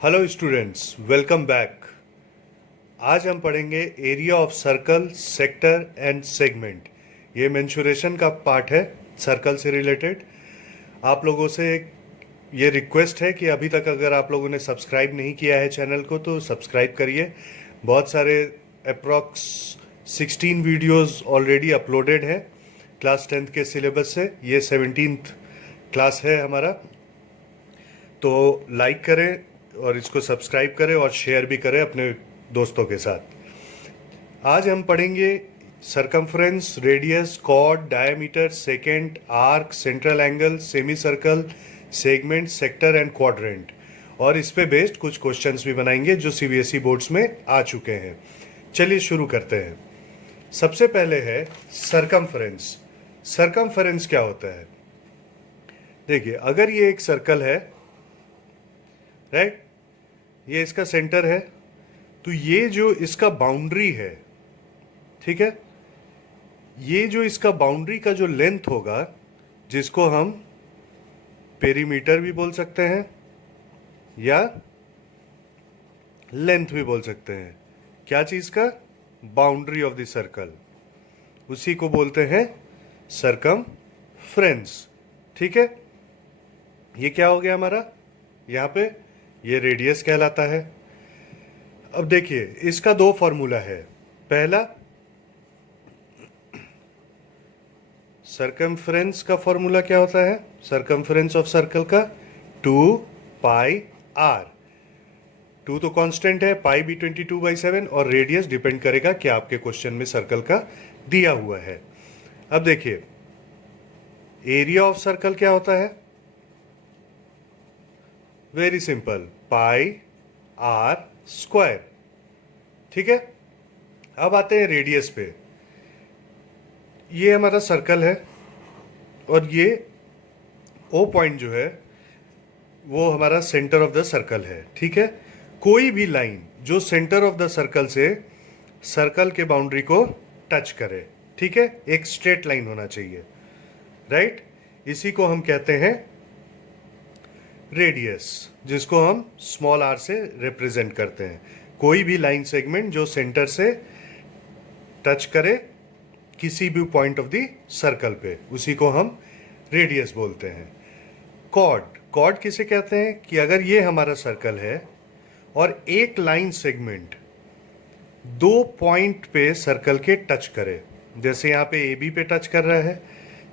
Hello students, welcome back. आज हम पढ़ेंगे area of circle, sector and segment. ये मेंशुरेशन का पार्ट है, सर्कल से रिलेटेड। आप लोगों से ये रिक्वेस्ट है कि अभी तक अगर आप लोगों ने सब्सक्राइब नहीं किया है चैनल को तो सब्सक्राइब करिए। बहुत सारे अप्रॉक्स 16 वीडियोस ऑलरेडी अपलोडेड है क्लास 10th के सिलेबस से। ये 17th क्लास है हमारा, तो लाइक करें और इसको सब्सक्राइब करें और शेयर भी करें अपने दोस्तों के साथ। आज हम पढ़ेंगे circumference, radius, chord, diameter, secant, arc, central angle, semi circle, segment, sector and quadrant. और इस पे बेस्ड कुछ क्वेश्चंस भी बनाएंगे जो सीबीएसई बोर्ड्स में आ चुके हैं। चलिए शुरू करते हैं। सबसे पहले है सरकमफ्रेंस। सरकमफ्रेंस क्या होता है? देखिए, अगर ये एक सर्कल है, राइट, ये इसका सेंटर है, तो ये जो इसका बाउंड्री है, ठीक है, ये जो इसका बाउंड्री का जो लेंथ होगा, जिसको हम पेरीमीटर भी बोल सकते हैं या लेंथ भी बोल सकते हैं, क्या चीज का? बाउंड्री ऑफ द सर्कल, उसी को बोलते हैं सरकमफ्रेंस। ठीक है, ये क्या हो गया हमारा? यहां पे ये रेडियस कहलाता है। अब देखिए, इसका दो फॉर्मूला है। पहला, सरकमफ्रेंस का फॉर्मूला क्या होता है? सरकमफ्रेंस ऑफ सर्कल का 2πr। 2 तो कांस्टेंट है, पाई भी 22/7, और रेडियस डिपेंड करेगा कि आपके क्वेश्चन में सर्कल का दिया हुआ है। अब देखिए, एरिया ऑफ सर्कल क्या होता है? Very simple, pi are square. ठीक है, अब आते हैं रेडियस पे। ये हमारा सर्कल है और ये ओ पॉइंट जो है वो हमारा सेंटर ऑफ द सर्कल है। ठीक है, कोई भी लाइन जो सेंटर ऑफ द सर्कल से सर्कल के बाउंड्री को टच करे, ठीक है, एक स्ट्रेट लाइन होना चाहिए, राइट, इसी को हम कहते हैं रेडियस, जिसको हम स्मॉल आर से रिप्रेजेंट करते हैं। कोई भी लाइन सेगमेंट जो सेंटर से टच करे किसी भी पॉइंट ऑफ द सर्कल पे, उसी को हम रेडियस बोलते हैं। कॉर्ड, कॉर्ड किसे कहते हैं? कि अगर ये हमारा सर्कल है और एक लाइन सेगमेंट दो पॉइंट पे सर्कल के टच करे, जैसे यहाँ पे ए बी पे टच कर रहा है,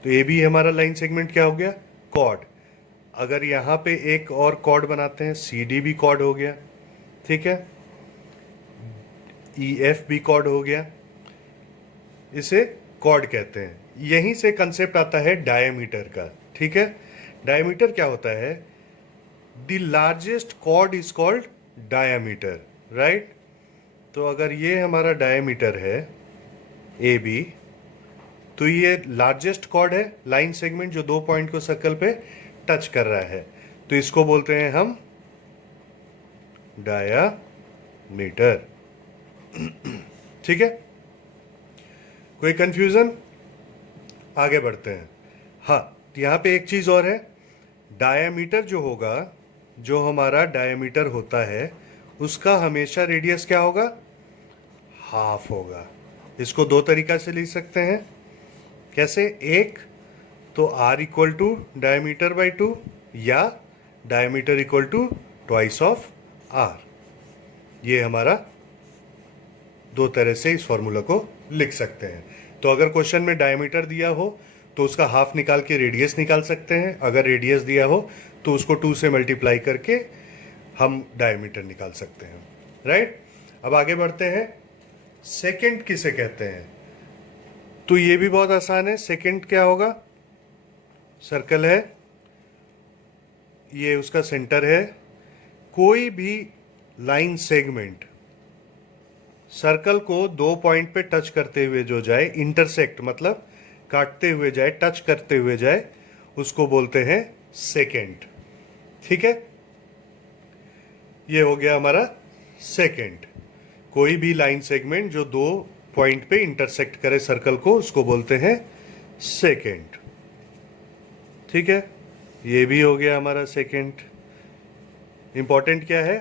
तो ए बी हमारा लाइन सेगमेंट क्या हो गया? कॉर्ड। अगर यहाँ पे एक और कॉर्ड बनाते हैं, सी डी भी कॉर्ड हो गया, ठीक है, ई एफ भी कॉर्ड हो गया, इसे कॉर्ड कहते हैं। यहीं से कंसेप्ट आता है डायमीटर का। ठीक है, डायमीटर क्या होता है? The largest chord is called diameter, right. तो अगर ये हमारा डायमीटर है ए बी, तो ये लार्जेस्ट कॉर्ड है, लाइन सेगमेंट जो दो पॉइंट को सर्कल पे टच कर रहा है, तो इसको बोलते हैं हम डायामीटर। ठीक है, कोई कंफ्यूजन? आगे बढ़ते हैं। हाँ, यहां पे एक चीज और है, डायामीटर जो होगा, जो हमारा डायामीटर होता है, उसका हमेशा रेडियस क्या होगा? हाफ होगा। इसको दो तरीका से लिख सकते हैं। कैसे? एक तो r equal to diameter by 2, या diameter equal to twice of r। ये हमारा दो तरह से इस फॉर्मूला को लिख सकते हैं। तो अगर क्वेश्चन में डायमीटर दिया हो तो उसका हाफ निकाल के रेडियस निकाल सकते हैं। अगर रेडियस दिया हो तो उसको 2 से मल्टीप्लाई करके हम डायमीटर निकाल सकते हैं, राइट। अब आगे बढ़ते हैं। सेकेंड किसे कहते हैं? तो ये भी बहुत आसान है। सेकेंड क्या होगा? सर्कल है, ये उसका सेंटर है, कोई भी लाइन सेगमेंट सर्कल को दो पॉइंट पे टच करते हुए जो जाए, इंटरसेक्ट मतलब काटते हुए जाए, टच करते हुए जाए, उसको बोलते हैं सेकेंड। ठीक है, ये हो गया हमारा सेकेंड। कोई भी लाइन सेगमेंट जो दो पॉइंट पे इंटरसेक्ट करे सर्कल को, उसको बोलते हैं सेकेंड। ठीक है, ये भी हो गया हमारा सेकेंड। इंपॉर्टेंट क्या है?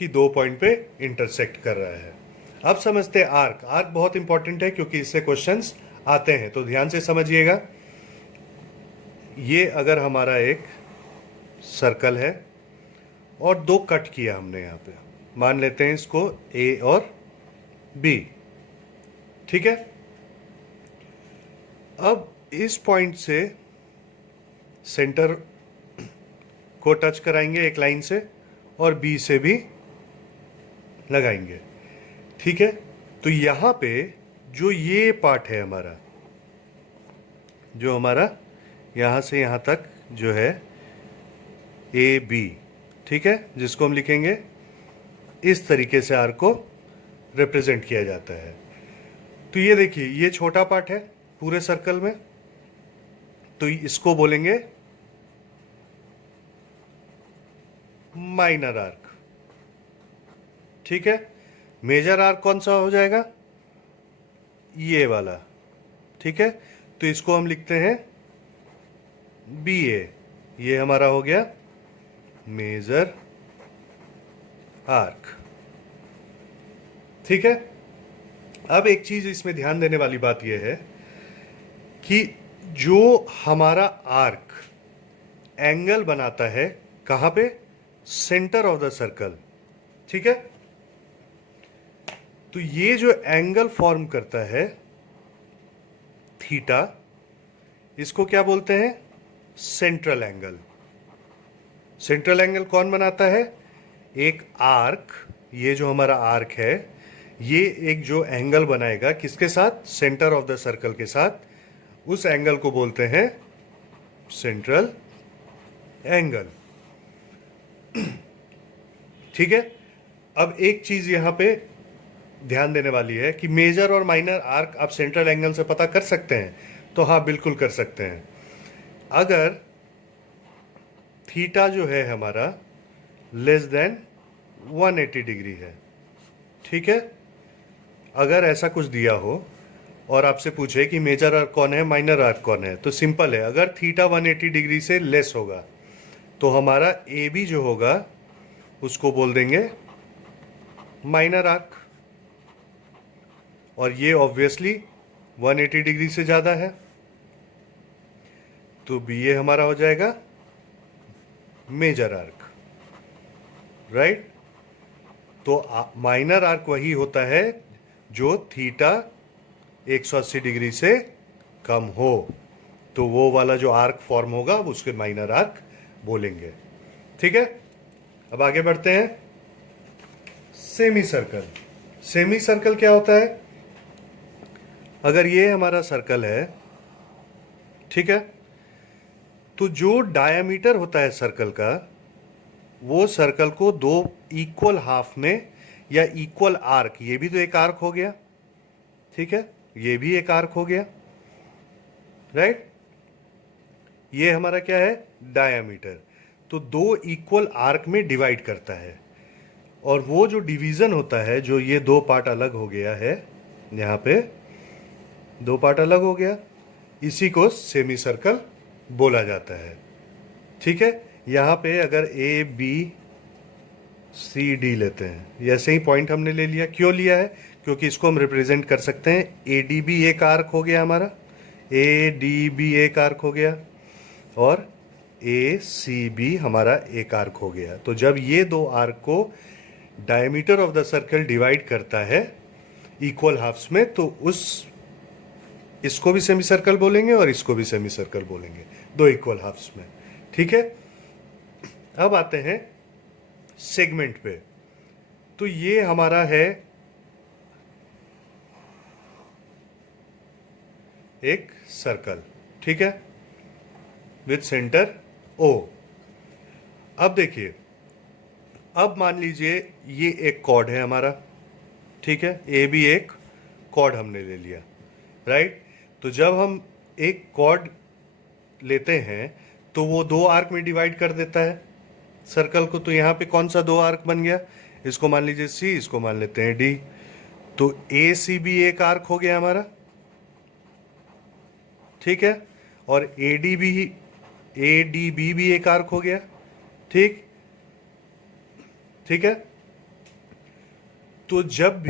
कि 2 पॉइंट पे इंटरसेक्ट कर रहा है। अब समझते हैं आर्क। आर्क बहुत इंपॉर्टेंट है क्योंकि इससे क्वेश्चंस आते हैं, तो ध्यान से समझिएगा। ये अगर हमारा एक सर्कल है और 2 कट किया हमने यहाँ पे, मान लेते हैं इसको ए और बी, ठीक है। अब इस पॉइंट से सेंटर को टच कराएंगे एक लाइन से और बी से भी लगाएंगे, ठीक है। तो यहां पे जो ये पार्ट है हमारा, जो हमारा यहां से यहां तक जो है ए बी, ठीक है, जिसको हम लिखेंगे इस तरीके से आर्क को रिप्रेजेंट किया जाता है। तो ये देखिए, ये छोटा पार्ट है पूरे सर्कल में, तो इसको बोलेंगे माइनर आर्क, ठीक है। मेजर आर्क कौन सा हो जाएगा? ये वाला, ठीक है। तो इसको हम लिखते हैं बी ए, ये हमारा हो गया मेजर आर्क, ठीक है। अब एक चीज इसमें ध्यान देने वाली बात यह है कि जो हमारा आर्क एंगल बनाता है कहां पे? सेंटर ऑफ द सर्कल, ठीक है। तो ये जो एंगल फॉर्म करता है थीटा, इसको क्या बोलते हैं? Central angle. सेंट्रल एंगल कौन बनाता है? एक आर्क, ये जो हमारा आर्क है, ये एक जो एंगल बनाएगा किसके साथ? सेंटर ऑफ द सर्कल के साथ, उस एंगल को बोलते हैं सेंट्रल एंगल, ठीक है। अब एक चीज यहां पे ध्यान देने वाली है कि मेजर और माइनर आर्क आप सेंट्रल एंगल से पता कर सकते हैं, तो हाँ बिल्कुल कर सकते हैं। अगर थीटा जो है हमारा लेस देन 180 डिग्री है, ठीक है। अगर ऐसा कुछ दिया हो और आपसे पूछे कि मेजर आर्क कौन है, माइनर आर्क कौन है, तो सिंपल है, अगर थीटा 180 डिग्री से लेस होगा तो हमारा ए बी जो होगा उसको बोल देंगे माइनर आर्क, और ये ऑब्वियसली 180 डिग्री से ज़्यादा है, तो बी ए हमारा हो जाएगा मेजर आर्क, राइट। तो माइनर आर्क वही होता है जो थीटा 180 डिग्री से कम हो, तो वो वाला जो आर्क फॉर्म होगा उसके माइनर आर्क बोलेंगे, ठीक है। अब आगे बढ़ते हैं। Semi circle. सेमी सर्कल क्या होता है? अगर ये हमारा सर्कल है, ठीक है, तो जो डायामीटर होता है सर्कल का, वो सर्कल को 2 इक्वल हाफ में या इक्वल आर्क, ये भी तो एक आर्क हो गया, ठीक है, ये भी एक आर्क हो गया, राइट। ये हमारा क्या है? डायामीटर। तो 2 इक्वल आर्क में डिवाइड करता है, और वो जो डिवीजन होता है, जो ये 2 पार्ट अलग हो गया है, यहाँ पे 2 पार्ट अलग हो गया, इसी को सेमी सर्कल बोला जाता है, ठीक है। यहाँ पे अगर ए बी सी डी लेते हैं, ऐसे ही पॉइंट हमने ले लिया। क्यों लिया है? क्योंकि इसको हम रिप्रेजेंट कर सकते हैं, ए डी बी एक आर्क हो गया हमारा, ए डी बी एक आर्क हो गया, और ए सी बी हमारा एक आर्क हो गया। तो जब ये 2 आर्क को diameter of the circle divide करता है इक्वल हाफ्स में, तो इसको भी सेमी सर्कल बोलेंगे और इसको भी सेमी सर्कल बोलेंगे, 2 इक्वल हाफ्स में, ठीक है। अब आते हैं सेगमेंट पे। तो ये हमारा है एक सर्कल, ठीक है, विथ सेंटर ओ। अब देखिए, अब मान लीजिए ये एक कॉर्ड है हमारा, ठीक है, ए भी एक कॉर्ड हमने ले लिया, राइट। तो जब हम एक कॉर्ड लेते हैं तो वो 2 आर्क में डिवाइड कर देता है सर्कल को। तो यहाँ पे कौन सा 2 आर्क बन गया? इसको मान लीजिए सी, इसको मान लेते हैं डी। तो ए सी बी एक आर्क हो गया हमारा, ठीक है, और ए डी बी भी एक आर्क हो गया, ठीक, ठीक है। तो जब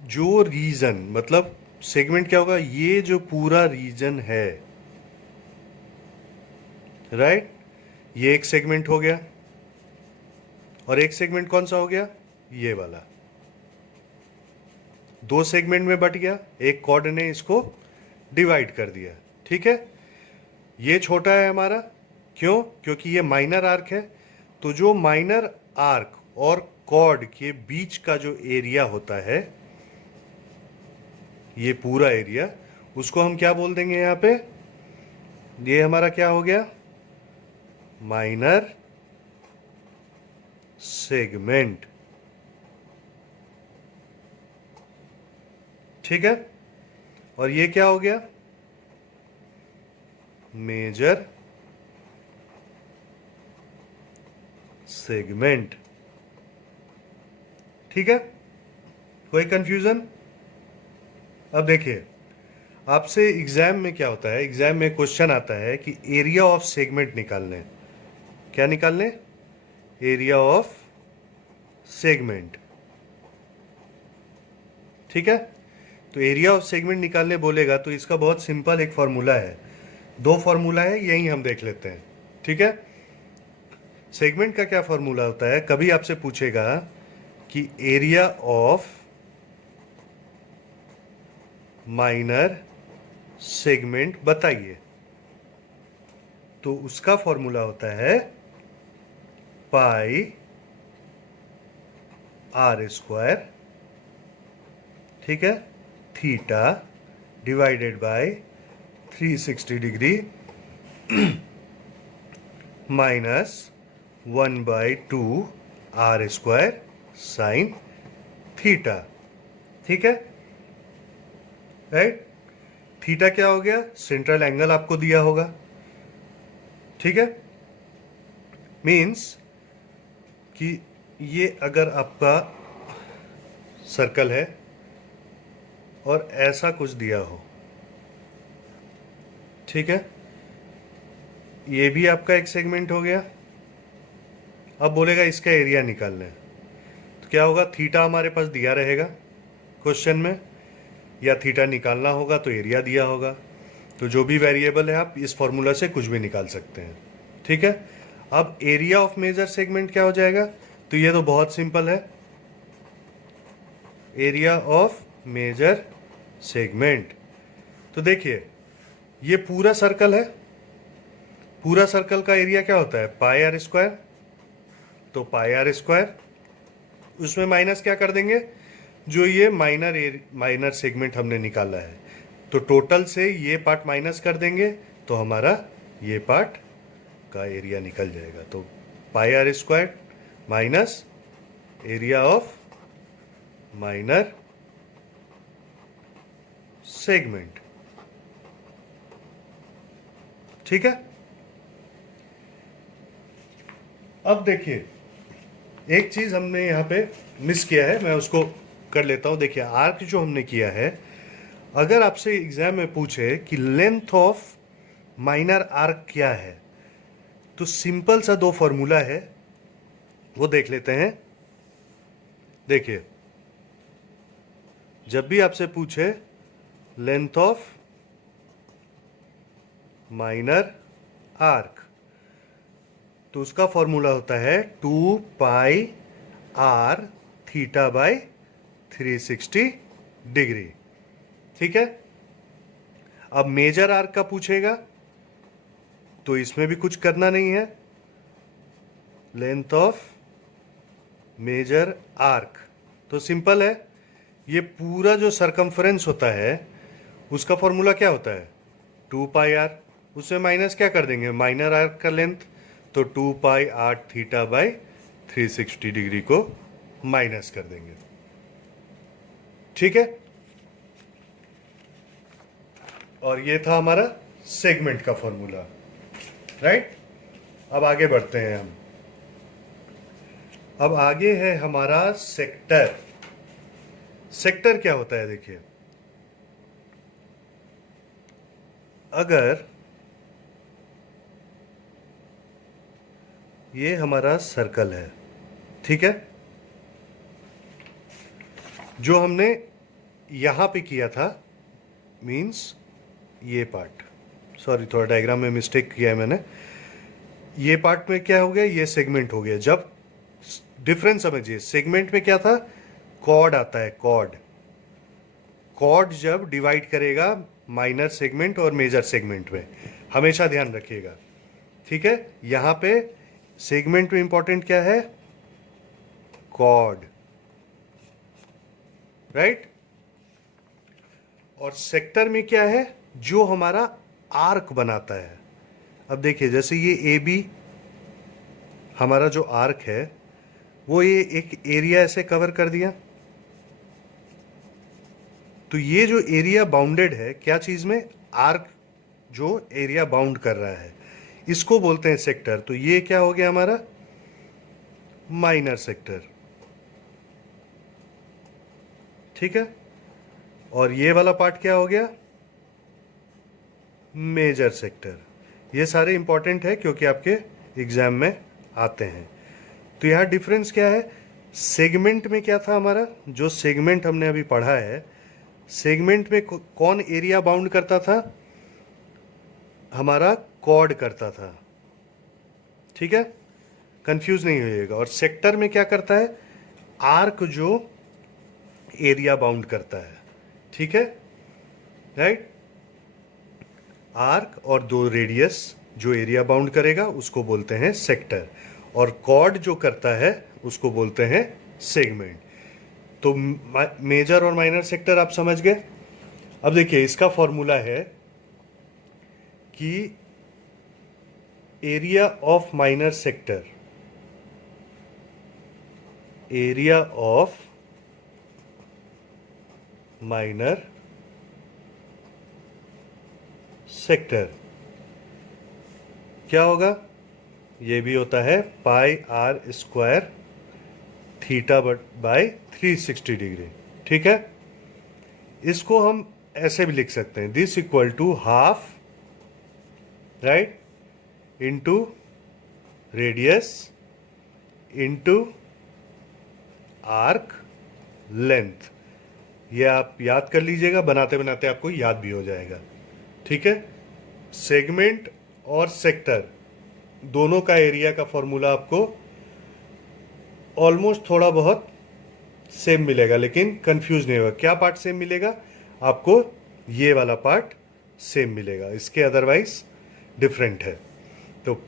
जो रीजन, मतलब सेगमेंट क्या होगा, ये जो पूरा रीजन है, राइट, ये एक सेगमेंट हो गया, और एक सेगमेंट कौन सा हो गया, ये वाला, दो सेगमेंट में बट गया, एक कॉर्ड ने इसको डिवाइड कर दिया, ठीक है। ये छोटा है हमारा, क्यों, क्योंकि ये माइनर आर्क है। तो जो माइनर आर्क और कॉर्ड के बीच का जो एरिया होता है, ये पूरा एरिया, उसको हम क्या बोल देंगे यहां पे, ये हमारा क्या हो गया, माइनर सेगमेंट, ठीक है। और ये क्या हो गया, मेजर सेगमेंट, ठीक है। कोई कंफ्यूजन? अब देखिए, आपसे एग्जाम में क्या होता है, एग्जाम में क्वेश्चन आता है कि एरिया ऑफ सेगमेंट निकालने, क्या निकालने, एरिया ऑफ सेगमेंट, ठीक है। तो एरिया ऑफ सेगमेंट निकालने बोलेगा तो इसका बहुत सिंपल एक फॉर्मूला है, दो फॉर्मूला है, यही हम देख लेते हैं, ठीक है। सेगमेंट का क्या फॉर्मूला होता है, कभी आपसे पूछेगा कि एरिया ऑफ माइनर सेगमेंट बताइए, तो उसका फॉर्मूला होता है पाई आर स्क्वायर, ठीक है, theta divided by 360 degree minus 1/2 r square sine theta, ठीक है, राइट। थीटा क्या हो गया, सेंट्रल एंगल आपको दिया होगा, ठीक है। मीन्स कि ये अगर आपका सर्कल है और ऐसा कुछ दिया हो, ठीक है, ये भी आपका एक सेगमेंट हो गया। अब बोलेगा इसका एरिया निकालना है, तो क्या होगा, थीटा हमारे पास दिया रहेगा क्वेश्चन में, या थीटा निकालना होगा तो एरिया दिया होगा। तो जो भी वेरिएबल है आप इस फॉर्मूला से कुछ भी निकाल सकते हैं, ठीक है। अब एरिया ऑफ मेजर सेगमेंट क्या हो जाएगा, तो ये तो बहुत सिंपल है, एरिया ऑफ मेजर सेगमेंट। तो देखिए, ये पूरा सर्कल है, पूरा सर्कल का एरिया क्या होता है, पाई आर स्क्वायर। तो पाई आर स्क्वायर, उसमें माइनस क्या कर देंगे, जो ये माइनर सेगमेंट हमने निकाला है, तो टोटल से ये पार्ट माइनस कर देंगे तो हमारा ये पार्ट का एरिया निकल जाएगा। तो pi are square minus area of minor segment, ठीक है। अब देखिए, एक चीज हमने यहां पे मिस किया है, मैं उसको कर लेता हूं। देखिए, आर्क जो हमने किया है, अगर आपसे एग्जाम में पूछे कि लेंथ ऑफ माइनर आर्क क्या है, तो सिंपल सा दो फॉर्मूला है, वो देख लेते हैं। देखिए, जब भी आपसे पूछे लेंथ ऑफ माइनर आर्क, तो उसका फॉर्मूला होता है 2 pi r theta by 360 degree, ठीक है। अब मेजर आर्क का पूछेगा तो इसमें भी कुछ करना नहीं है, लेंथ ऑफ मेजर आर्क, तो सिंपल है, ये पूरा जो सरकमफ्रेंस होता है उसका फॉर्मूला क्या होता है, 2 पाई आर, उसमें माइनस क्या कर देंगे, माइनर आर्क का लेंथ, तो 2 pi r theta by 360 degree को माइनस कर देंगे, ठीक है। और ये था हमारा सेगमेंट का फॉर्मूला, राइट। अब आगे बढ़ते हैं हम, अब आगे है हमारा सेक्टर। सेक्टर क्या होता है, देखिए, अगर ये हमारा सर्कल है, ठीक है, जो हमने यहाँ पे किया था, मीन्स ये पार्ट, सॉरी थोड़ा डायग्राम में मिस्टेक किया है मैंने, ये पार्ट में क्या हो गया, ये सेगमेंट हो गया। जब डिफरेंस समझिए, सेगमेंट में क्या था, कॉर्ड आता है, कॉर्ड। कॉर्ड जब डिवाइड करेगा माइनर सेगमेंट और मेजर सेगमेंट में, हमेशा ध्यान रखिएगा, ठीक है। यहां पे सेगमेंट में इंपॉर्टेंट क्या है, कॉर्ड, राइट। और सेक्टर में क्या है, जो हमारा आर्क बनाता है। अब देखिए जैसे ये ए बी हमारा जो आर्क है, वो ये एक एरिया ऐसे कवर कर दिया, तो ये जो एरिया बाउंडेड है क्या चीज में, आर्क जो एरिया बाउंड कर रहा है, इसको बोलते हैं सेक्टर। तो ये क्या हो गया हमारा, माइनर सेक्टर, ठीक है। और ये वाला पार्ट क्या हो गया, मेजर सेक्टर। ये सारे इंपॉर्टेंट है क्योंकि आपके एग्जाम में आते हैं। तो यहां डिफरेंस क्या है, सेगमेंट में क्या था हमारा, जो सेगमेंट हमने अभी पढ़ा है, सेगमेंट में कौन एरिया बाउंड करता था, हमारा कॉर्ड करता था, ठीक है, कंफ्यूज नहीं होइएगा। और सेक्टर में क्या करता है, आर्क जो एरिया बाउंड करता है, ठीक है, राइट। आर्क और दो रेडियस जो एरिया बाउंड करेगा उसको बोलते हैं सेक्टर, और कॉर्ड जो करता है उसको बोलते हैं सेगमेंट। तो मेजर और माइनर सेक्टर आप समझ गए। अब देखिए इसका फॉर्मूला है कि area of minor sector, area of minor sector क्या होगा, ये भी होता है pi are square theta by 360 degree, ठीक है। इसको हम ऐसे भी लिख सकते हैं, this equal to half, right, into radius into arc length. ये आप याद कर लीजिएगा, बनाते बनाते आपको याद भी हो जाएगा, ठीक है। सेगमेंट और सेक्टर दोनों का एरिया का फॉर्मूला आपको ऑलमोस्ट थोड़ा बहुत सेम मिलेगा, लेकिन कंफ्यूज नहीं होगा। क्या पार्ट सेम मिलेगा आपको, ये वाला पार्ट सेम मिलेगा, इसके अदरवाइज डिफरेंट है। तो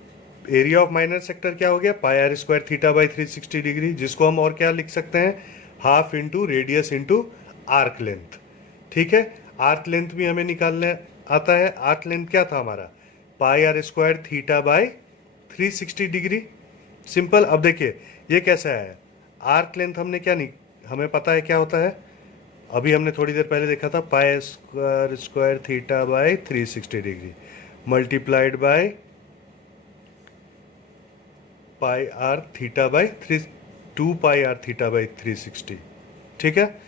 एरिया ऑफ माइनर सेक्टर क्या हो गया, pi are square theta by 360 degree, जिसको हम और क्या लिख सकते हैं, half into radius into arc length, ठीक है। आर्क लेंथ भी हमें निकालने आता है। आर्क लेंथ क्या था हमारा, pi are square theta by 360 degree, simple. अब देखिए ये कैसा है, आर्क लेंथ हमने क्या नहीं, हमें पता है क्या होता है, अभी हमने थोड़ी देर पहले देखा था, pi square theta by 360 degree multiplied by pi r theta by 2 pi r theta by 360, ठीक है।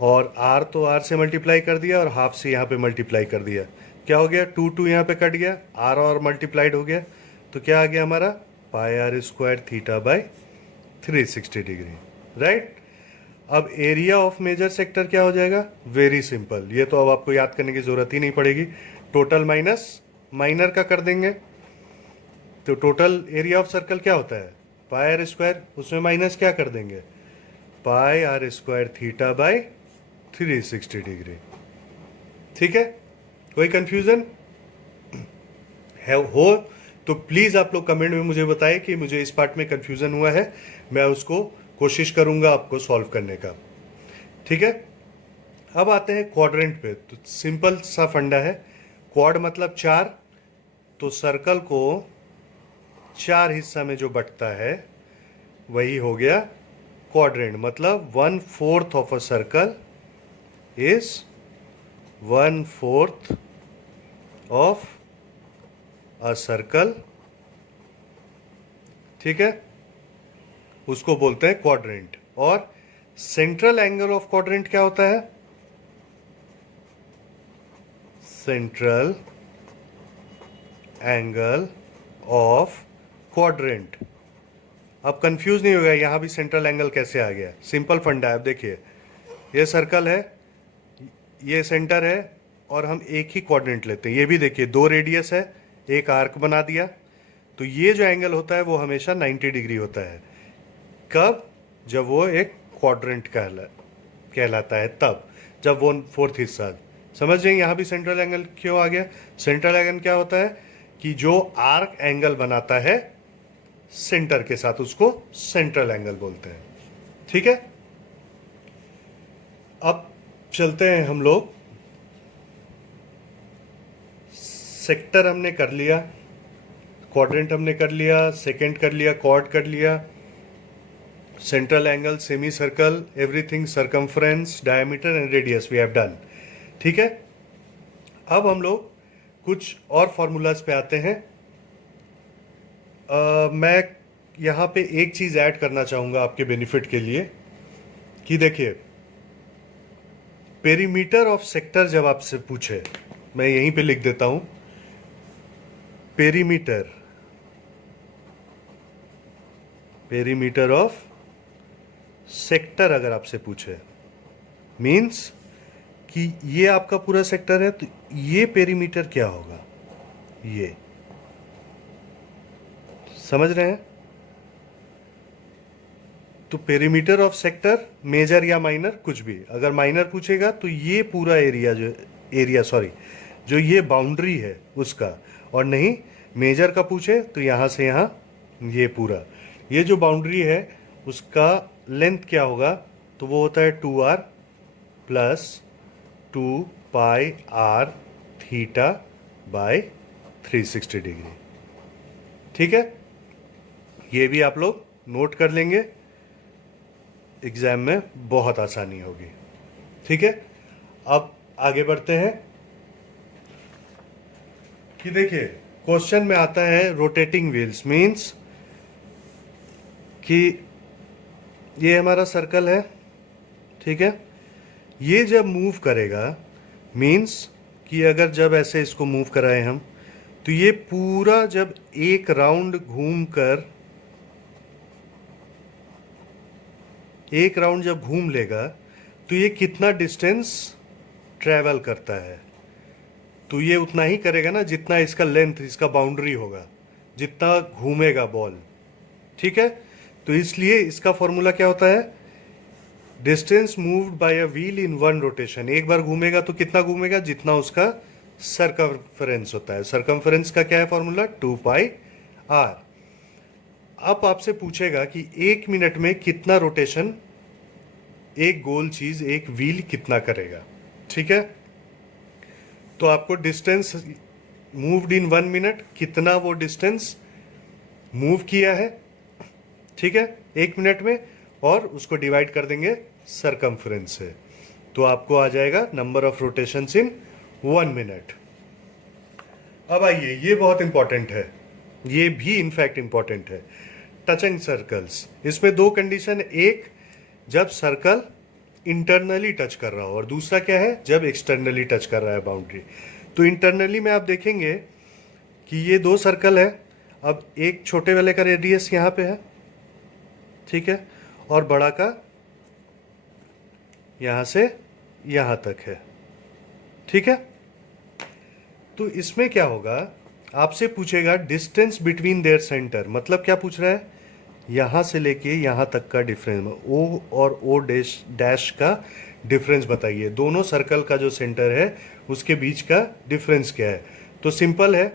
और आर तो आर से मल्टीप्लाई कर दिया और हाफ से यहाँ पे मल्टीप्लाई कर दिया, क्या हो गया, 2 यहाँ पे कट गया, आर और मल्टीप्लाइड हो गया, तो क्या आ गया हमारा, pi are square theta by 360 degree, right. अब एरिया ऑफ मेजर सेक्टर क्या हो जाएगा, वेरी सिंपल, ये तो अब आपको याद करने की जरूरत ही नहीं पड़ेगी, टोटल माइनस माइनर का कर देंगे। तो टोटल एरिया ऑफ सर्कल क्या होता है, पाई आर स्क्वायर, उसमें माइनस क्या कर देंगे, pi are square theta by 360 degree, ठीक है। कोई कंफ्यूजन है हो तो प्लीज आप लोग कमेंट में मुझे बताएं कि मुझे इस पार्ट में कंफ्यूजन हुआ है, मैं उसको कोशिश करूंगा आपको सॉल्व करने का, ठीक है। अब आते हैं क्वाड्रेंट पे। तो सिंपल सा फंडा है, क्वाड मतलब 4, तो सर्कल को 4 हिस्सा में जो बंटता है वही हो गया क्वाड्रेंट। मतलब 1/4 of a circle is 1/4 of a circle, ठीक है, उसको बोलते हैं क्वाड्रेंट। और सेंट्रल एंगल ऑफ क्वाड्रेंट क्या होता है, सेंट्रल एंगल ऑफ क्वाड्रेंट। अब कंफ्यूज नहीं होगा यहां भी सेंट्रल एंगल कैसे आ गया, सिंपल फंडा है। अब देखिए ये सर्कल है, ये सेंटर है, और हम एक ही कोऑर्डिनेट लेते हैं। ये भी देखिए 2 रेडियस है, एक आर्क बना दिया, तो ये जो एंगल होता है वो हमेशा 90 डिग्री होता है। कब? जब वो एक क्वाड्रेंट कहलाता है, तब जब 1/4 हिस्सा। समझ रहे हैं यहाँ भी सेंट्रल एंगल क्यों आ गया? सेंट्रल एंगल क्या होता है कि जो आर्क एंगल बनाता है सेंटर के साथ, उसको सेंट्रल एंगल बोलते हैं। ठीक है, अब चलते हैं हम लोग। सेक्टर हमने कर लिया, क्वाड्रेंट हमने कर लिया, सेकेंड कर लिया, कॉर्ड कर लिया, central angle, semi circle, everything, circumference, diameter and radius we have done. ठीक है, अब हम लोग कुछ और फॉर्मूलाज पे आते हैं। मैं यहाँ पे एक चीज ऐड करना चाहूंगा आपके बेनिफिट के लिए कि देखिए, पेरीमीटर ऑफ सेक्टर जब आपसे पूछे, मैं यहीं पे लिख देता हूं, पेरीमीटर ऑफ सेक्टर अगर आपसे पूछे, मींस कि ये आपका पूरा सेक्टर है, तो ये पेरीमीटर क्या होगा? ये समझ रहे हैं? तो पेरीमीटर ऑफ सेक्टर, मेजर या माइनर, कुछ भी। अगर माइनर पूछेगा तो ये पूरा जो ये बाउंड्री है उसका, और नहीं मेजर का पूछे तो यहां से यहां ये पूरा, ये जो बाउंड्री है उसका लेंथ क्या होगा? तो वो होता है 2r plus 2πr theta by 360 degree. ठीक है, ये भी आप लोग नोट कर लेंगे, एग्जाम में बहुत आसानी होगी। ठीक है, अब आगे बढ़ते हैं कि देखिए, क्वेश्चन में आता है रोटेटिंग व्हील्स, मींस कि ये हमारा सर्कल है, ठीक है, ये जब मूव करेगा, मींस कि अगर जब ऐसे इसको मूव कराएं हम, तो ये पूरा जब एक राउंड जब घूम लेगा तो ये कितना डिस्टेंस ट्रेवल करता है? तो ये उतना ही करेगा ना जितना इसका लेंथ, इसका बाउंड्री होगा, जितना घूमेगा बॉल। ठीक है, तो इसलिए इसका फॉर्मूला क्या होता है? Distance moved by a wheel in one rotation. एक बार घूमेगा तो कितना घूमेगा? जितना उसका सरकमफरेंस होता है। सरकमफरेंस का क्या है फॉर्मूला? 2πr। अब आपसे पूछेगा कि 1 मिनट में कितना रोटेशन एक गोल चीज, एक व्हील कितना करेगा। ठीक है, तो आपको डिस्टेंस मूव्ड इन 1 मिनट, कितना वो डिस्टेंस मूव किया है, ठीक है, 1 मिनट में, और उसको डिवाइड कर देंगे सरकमफ्रेंस से, तो आपको आ जाएगा number of rotations in 1 minute. अब आइए, ये बहुत इंपॉर्टेंट है, ये भी इनफैक्ट इंपॉर्टेंट है, टचिंग सर्कल्स। इसमें 2 कंडीशन, एक जब सर्कल इंटरनली टच कर रहा हो, और दूसरा क्या है? जब एक्सटर्नली टच कर रहा है बाउंड्री। तो इंटरनली में आप देखेंगे कि ये 2 सर्कल है। अब एक छोटे वाले का रेडियस यहाँ पे है, ठीक है, और बड़ा का यहां से यहां तक है। ठीक है, तो इसमें क्या होगा? आपसे पूछेगा डिस्टेंस बिटवीन देयर सेंटर, मतलब क्या पूछ रहा है? यहां से लेके यहां तक का डिफरेंस, ओ और ओ डैश का डिफरेंस बताइए। दोनों सर्कल का जो सेंटर है उसके बीच का डिफरेंस क्या है? तो सिंपल है,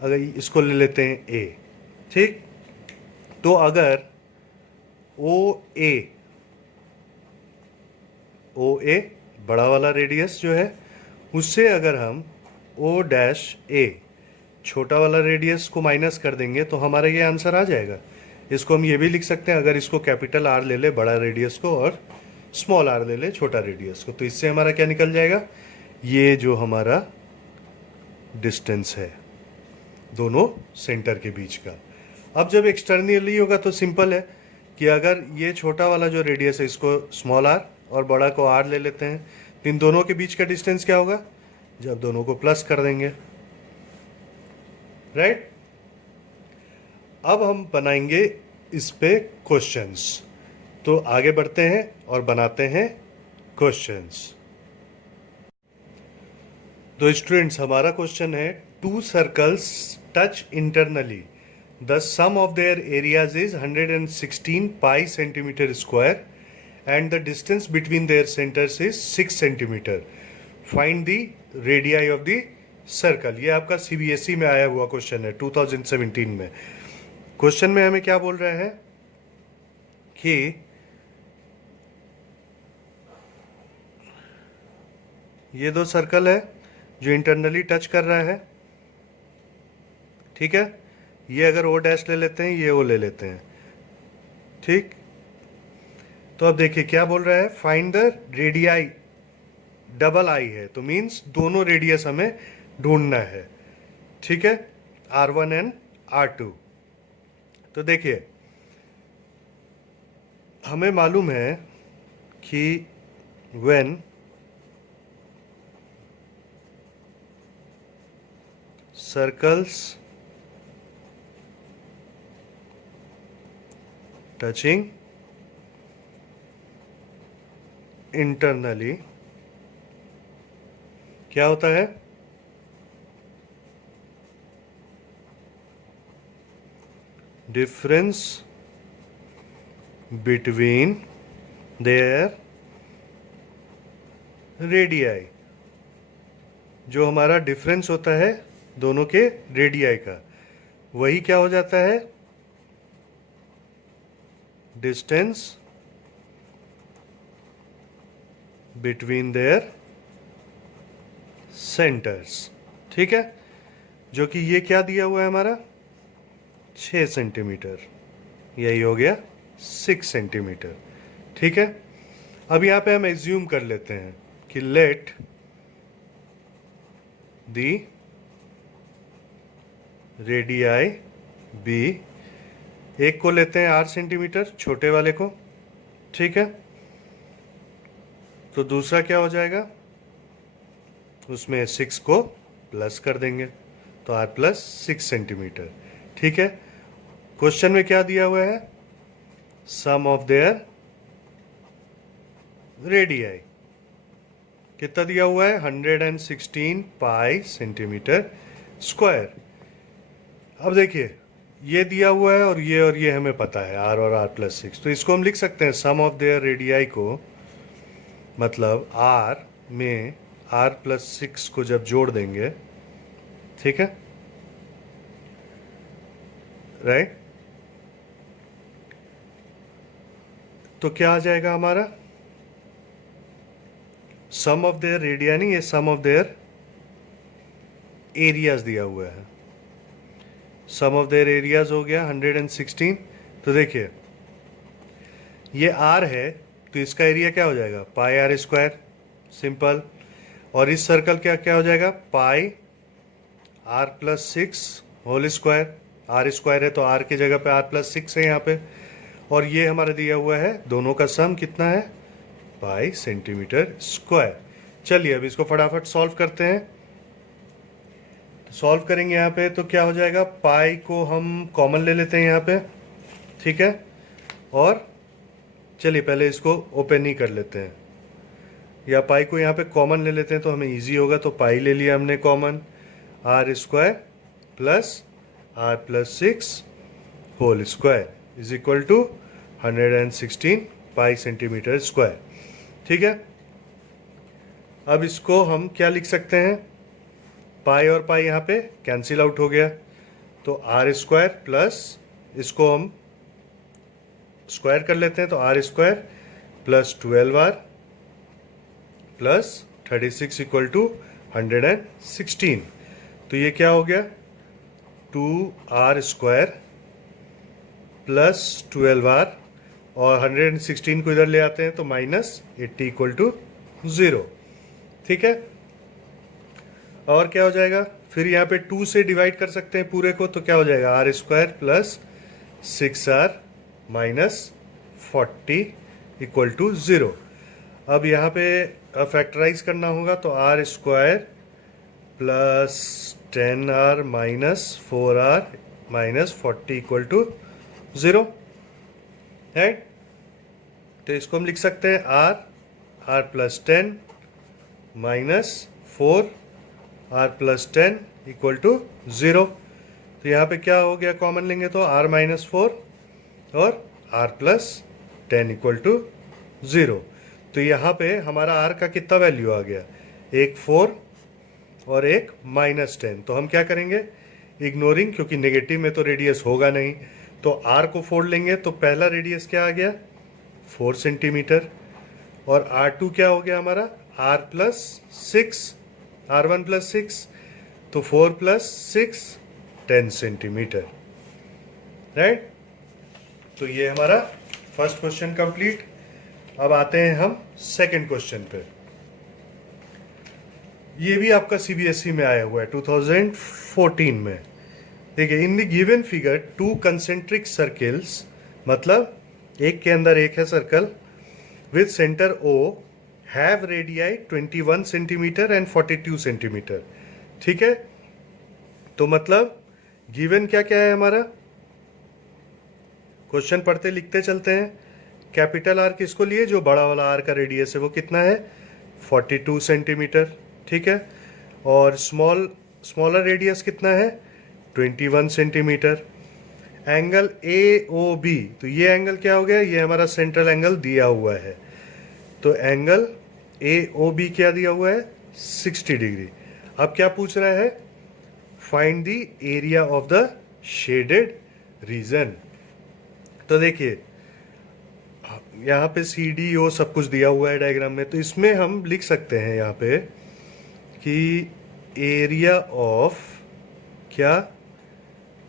अगर इसको ले लेते हैं ए, ठीक, तो अगर ओ ए बड़ा वाला रेडियस जो है, उससे अगर हम ओ डैश ए छोटा वाला रेडियस को माइनस कर देंगे तो हमारा ये आंसर आ जाएगा। इसको हम ये भी लिख सकते हैं, अगर इसको कैपिटल आर ले ले बड़ा रेडियस को, और स्मॉल आर ले ले छोटा रेडियस को, तो इससे हमारा क्या निकल जाएगा? ये जो हमारा डिस्टेंस है दोनों सेंटर के बीच का। अब जब एक्सटर्नली होगा तो सिंपल है कि अगर ये छोटा वाला जो रेडियस है इसको स्मॉल आर और बड़ा को आर ले लेते हैं, तो इन दोनों के बीच का डिस्टेंस क्या होगा? जब दोनों को प्लस कर देंगे, राइट। अब हम बनाएंगे इस पे क्वेश्चंस, तो आगे बढ़ते हैं और बनाते हैं क्वेश्चंस। तो स्टूडेंट्स, हमारा क्वेश्चन है two circles touch internally, the sum of their areas is 116 pi centimetre square and the distance between their centers is 6 centimeter. Find the radii of the circle. ये आपका CBSE में आया हुआ question है 2017 में। Question में हमें क्या बोल रहा है कि ये दो सर्कल है जो इंटरनली टच कर रहा है, ठीक है। ये अगर ओ डैश ले लेते हैं, ये ओ ले लेते हैं, ठीक। तो अब देखिए क्या बोल रहा है, फाइंड द रेडियाई, डबल आई है तो मीन्स दोनों रेडियस हमें ढूंढना है, ठीक है, R1 एंड R2। तो देखिए हमें मालूम है कि when circles touching इंटरनली क्या होता है, डिफरेंस बिटवीन देयर रेडियाई, जो हमारा डिफरेंस होता है दोनों के रेडियाई का, वही क्या हो जाता है, डिस्टेंस बिटवीन देयर सेंटर्स, ठीक है। जो कि ये क्या दिया हुआ है हमारा 6 सेंटीमीटर, यही हो गया 6 सेंटीमीटर, ठीक है। अब यहां पे हम एज्यूम कर लेते हैं कि लेट दी रेडियाई बी, एक को लेते हैं 8 सेंटीमीटर, छोटे वाले को, ठीक है। तो दूसरा क्या हो जाएगा, उसमें 6 को प्लस कर देंगे तो R प्लस 6 सेंटीमीटर, ठीक है। क्वेश्चन में क्या दिया हुआ है, सम ऑफ देयर रेडियाई कितना दिया हुआ है, 116 पाई सेंटीमीटर स्क्वायर। अब देखिए ये दिया हुआ है और ये हमें पता है R और R प्लस 6, तो इसको हम लिख सकते हैं सम ऑफ देयर रेडियाई को, मतलब R में R प्लस 6 को जब जोड़ देंगे, ठीक है, राइट, तो क्या आ जाएगा हमारा, सम ऑफ देयर रेडिया नहीं, ये सम ऑफ देयर एरियाज दिया हुआ है, सम ऑफ देयर एरियाज हो गया 116। तो देखिए ये R है तो इसका एरिया क्या हो जाएगा, पाई R स्क्वायर, सिंपल। और इस सर्कल क्या क्या हो जाएगा, pi R plus 6 whole square, R square है तो R की जगह पे R प्लस 6 है यहाँ पे, और ये हमारा दिया हुआ है, दोनों का सम कितना है, पाई सेंटीमीटर स्क्वायर। चलिए अब इसको फटाफट सॉल्व करते हैं। तो सॉल्व करेंगे यहाँ पे तो क्या हो जाएगा, पाई को हम कॉमन ले लेते हैं यहाँ पे, ठीक है। और चलिए पहले इसको ओपन ही कर लेते हैं, या पाई को यहाँ पे कॉमन ले लेते हैं तो हमें इजी होगा। तो पाई ले लिया हमने common, R square plus R plus 6 whole square is equal to 116 pi centimetre square, ठीक है। अब इसको हम क्या लिख सकते हैं, पाई और पाई यहाँ पे कैंसिल आउट हो गया, तो R स्क्वायर प्लस इसको हम स्क्वायर कर लेते हैं, तो R square plus 12R plus 36 equal to 116। तो ये क्या हो गया, 2R स्क्वायर प्लस 12R, और 116 को इधर ले आते हैं तो माइनस 80 इक्वल टू 0, ठीक है। और क्या हो जाएगा, फिर यहाँ पे 2 से डिवाइड कर सकते हैं पूरे को, तो क्या हो जाएगा, R square plus 6R minus 40 equal to 0। अब यहाँ पे फैक्टराइज करना होगा तो R square plus 10R minus 4R minus 40 equal to 0, right. तो इसको हम लिख सकते हैं r plus 10 minus 4 r plus 10 equal to 0। तो यहाँ पे क्या हो गया, कॉमन लेंगे तो आर माइनस 4 और आर प्लस 10 इक्वल टू 0। तो यहाँ पे हमारा आर का कितना वैल्यू आ गया, एक 4 और एक माइनस 10। तो हम क्या करेंगे, इग्नोरिंग, क्योंकि नेगेटिव में तो रेडियस होगा नहीं, तो आर को फोड़ लेंगे। तो पहला रेडियस क्या आ गया, 4 सेंटीमीटर, और R2 क्या हो गया हमारा, R प्लस 6, R1 प्लस 6, तो 4 प्लस 6 10 सेंटीमीटर, राइट। तो ये हमारा फर्स्ट क्वेश्चन कंप्लीट। अब आते हैं हम सेकंड क्वेश्चन पे। ये भी आपका सीबीएसई में आया हुआ है 2014 में। देखिए, in the given figure two concentric circles, मतलब एक के अंदर एक है circle, with centre O have radii 21 centimetre and 42 centimetre. ठीक है, तो मतलब गिवन क्या क्या है हमारा, क्वेश्चन पढ़ते लिखते चलते हैं। कैपिटल आर किसको लिए, जो बड़ा वाला आर का रेडियस है वो कितना है, 42 सेंटीमीटर। ठीक है, और स्मॉलर रेडियस कितना है, 21 centimetre. Angle A O B, तो ये एंगल क्या हो गया, ये हमारा सेंट्रल एंगल दिया हुआ है। तो एंगल ए ओ बी क्या दिया हुआ है, 60 डिग्री। अब क्या पूछ रहा है, find the area of the shaded region. तो देखिए, यहाँ पे सी डी ओ सब कुछ दिया हुआ है डायग्राम में, तो इसमें हम लिख सकते हैं यहाँ पे कि एरिया ऑफ क्या,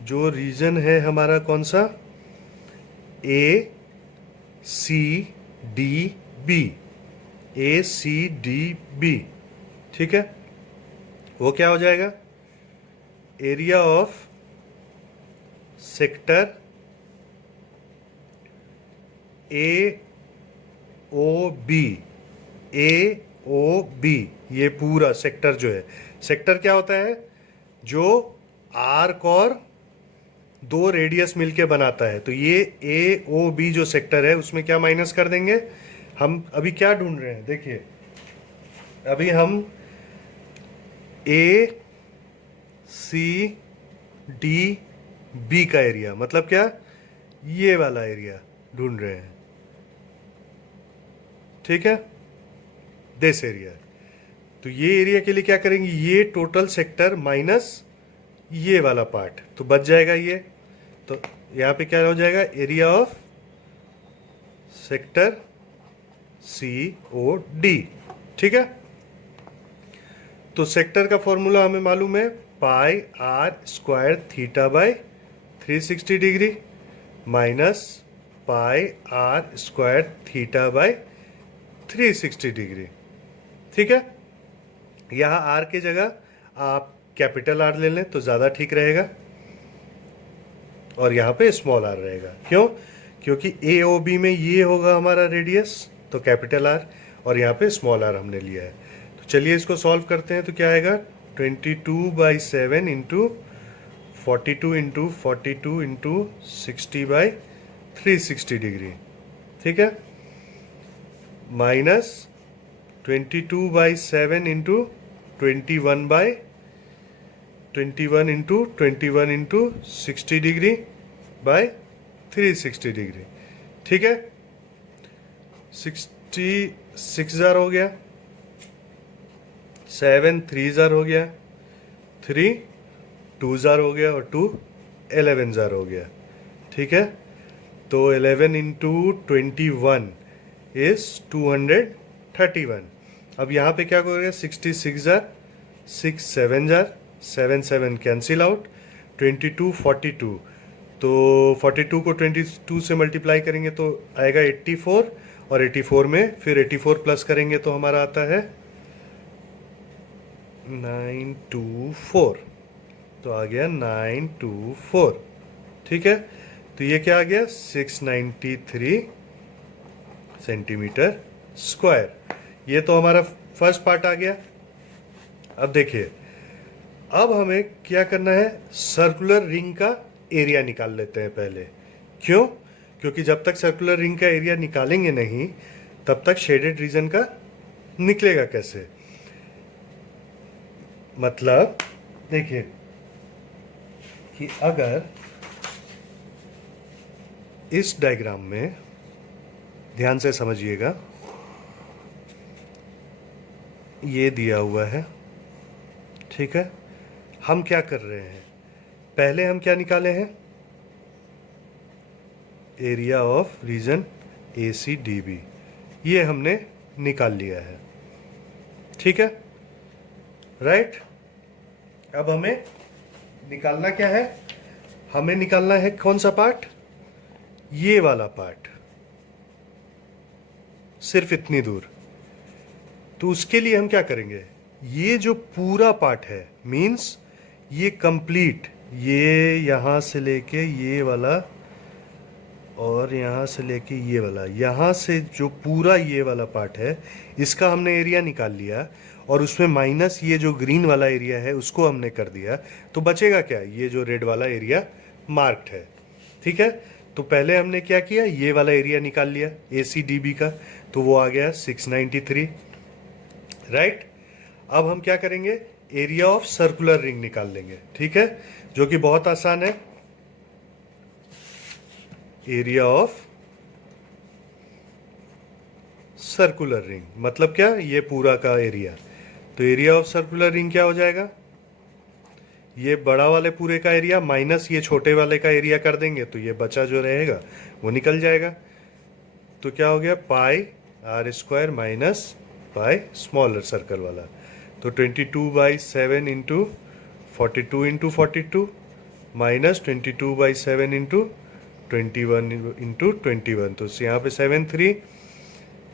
जो रीजन है हमारा कौन सा, A C D B, A C D B. ठीक है, वो क्या हो जाएगा, area of sector A O B, A O B, ये पूरा सेक्टर जो है, सेक्टर क्या होता है, जो आर्क और दो रेडियस मिलके बनाता है। तो ये ए ओ बी जो सेक्टर है उसमें क्या माइनस कर देंगे, हम अभी क्या ढूंढ रहे हैं, देखिए अभी हम ए सी डी बी का एरिया, मतलब क्या, ये वाला एरिया ढूंढ रहे हैं। ठीक है, दिस एरिया। तो ये एरिया के लिए क्या करेंगे, ये टोटल सेक्टर माइनस ये वाला पार्ट, तो बच जाएगा ये। तो यहाँ पे क्या हो जाएगा, area of sector C O D. ठीक है, तो सेक्टर का फॉर्मूला हमें मालूम है, pi are square theta by 360 degree minus pi are square theta by 360 degree. ठीक है, यहाँ आर की जगह आप कैपिटल आर ले लें तो ज़्यादा ठीक रहेगा, और यहाँ पे स्मॉल आर रहेगा। क्यों, क्योंकि ए ओ बी में ये होगा हमारा रेडियस, तो कैपिटल आर, और यहाँ पे स्मॉल आर हमने लिया है। तो चलिए इसको सॉल्व करते हैं। तो क्या आएगा, 22/7 इंटू 42 इंटू 42 इंटू 60/360 डिग्री। ठीक है, minus 22/7 into 21 into 60 degree by 360 degree. ठीक है, 66,000 हो गया, 7 3,000 हो गया, 3 2,000 हो गया, और 2 11,000 हो गया। ठीक है, तो 11 इंटू 21 इज 231। अब यहाँ पे क्या करोगे, 66,000, 6 7 7 कैंसिल आउट, 22 42, तो 42 को 22 से मल्टीप्लाई करेंगे तो आएगा 84, और 84 में फिर 84 प्लस करेंगे तो हमारा आता है 924, तो आ गया 924। ठीक है, तो ये क्या आ गया, 693 सेंटीमीटर स्क्वायर। ये तो हमारा फर्स्ट पार्ट आ गया। अब देखिए, अब हमें क्या करना है, सर्कुलर रिंग का एरिया निकाल लेते हैं पहले। क्यों, क्योंकि जब तक सर्कुलर रिंग का एरिया निकालेंगे नहीं तब तक शेडेड रीजन का निकलेगा कैसे? मतलब देखिए कि अगर इस डायग्राम में ध्यान से समझिएगा, ये दिया हुआ है, ठीक है। हम क्या कर रहे हैं, पहले हम क्या निकाले हैं, एरिया ऑफ रीजन ACDB, ये हमने निकाल लिया है, ठीक है, राइट। अब हमें निकालना क्या है, हमें निकालना है कौन सा पार्ट, ये वाला पार्ट, सिर्फ इतनी दूर। तो उसके लिए हम क्या करेंगे, ये जो पूरा पार्ट है, मीन्स ये कंप्लीट, ये यहां से लेके ये वाला और यहां से लेके ये वाला, यहां से जो पूरा ये वाला पार्ट है, इसका हमने एरिया निकाल लिया और उसमें माइनस ये जो ग्रीन वाला एरिया है उसको हमने कर दिया। तो बचेगा क्या, ये जो रेड वाला एरिया मार्क्ड है, ठीक है। तो पहले हमने क्या किया, ये वाला एरिया निकाल लिया ACDB का, तो वो आ गया 693, राइट। अब हम क्या करेंगे, एरिया ऑफ सर्कुलर रिंग निकाल लेंगे, ठीक है, जो कि बहुत आसान है। एरिया ऑफ सर्कुलर रिंग मतलब क्या, ये पूरा का एरिया। तो एरिया ऑफ सर्कुलर रिंग क्या हो जाएगा, ये बड़ा वाले पूरे का एरिया माइनस ये छोटे वाले का एरिया कर देंगे, तो ये बचा जो रहेगा वो निकल जाएगा। तो क्या हो गया, पाई r² minus pi smaller circle वाला। तो 22/7 into 42 into 42 minus 22/7 into 21 into 21, तो यहाँ पे 7 3,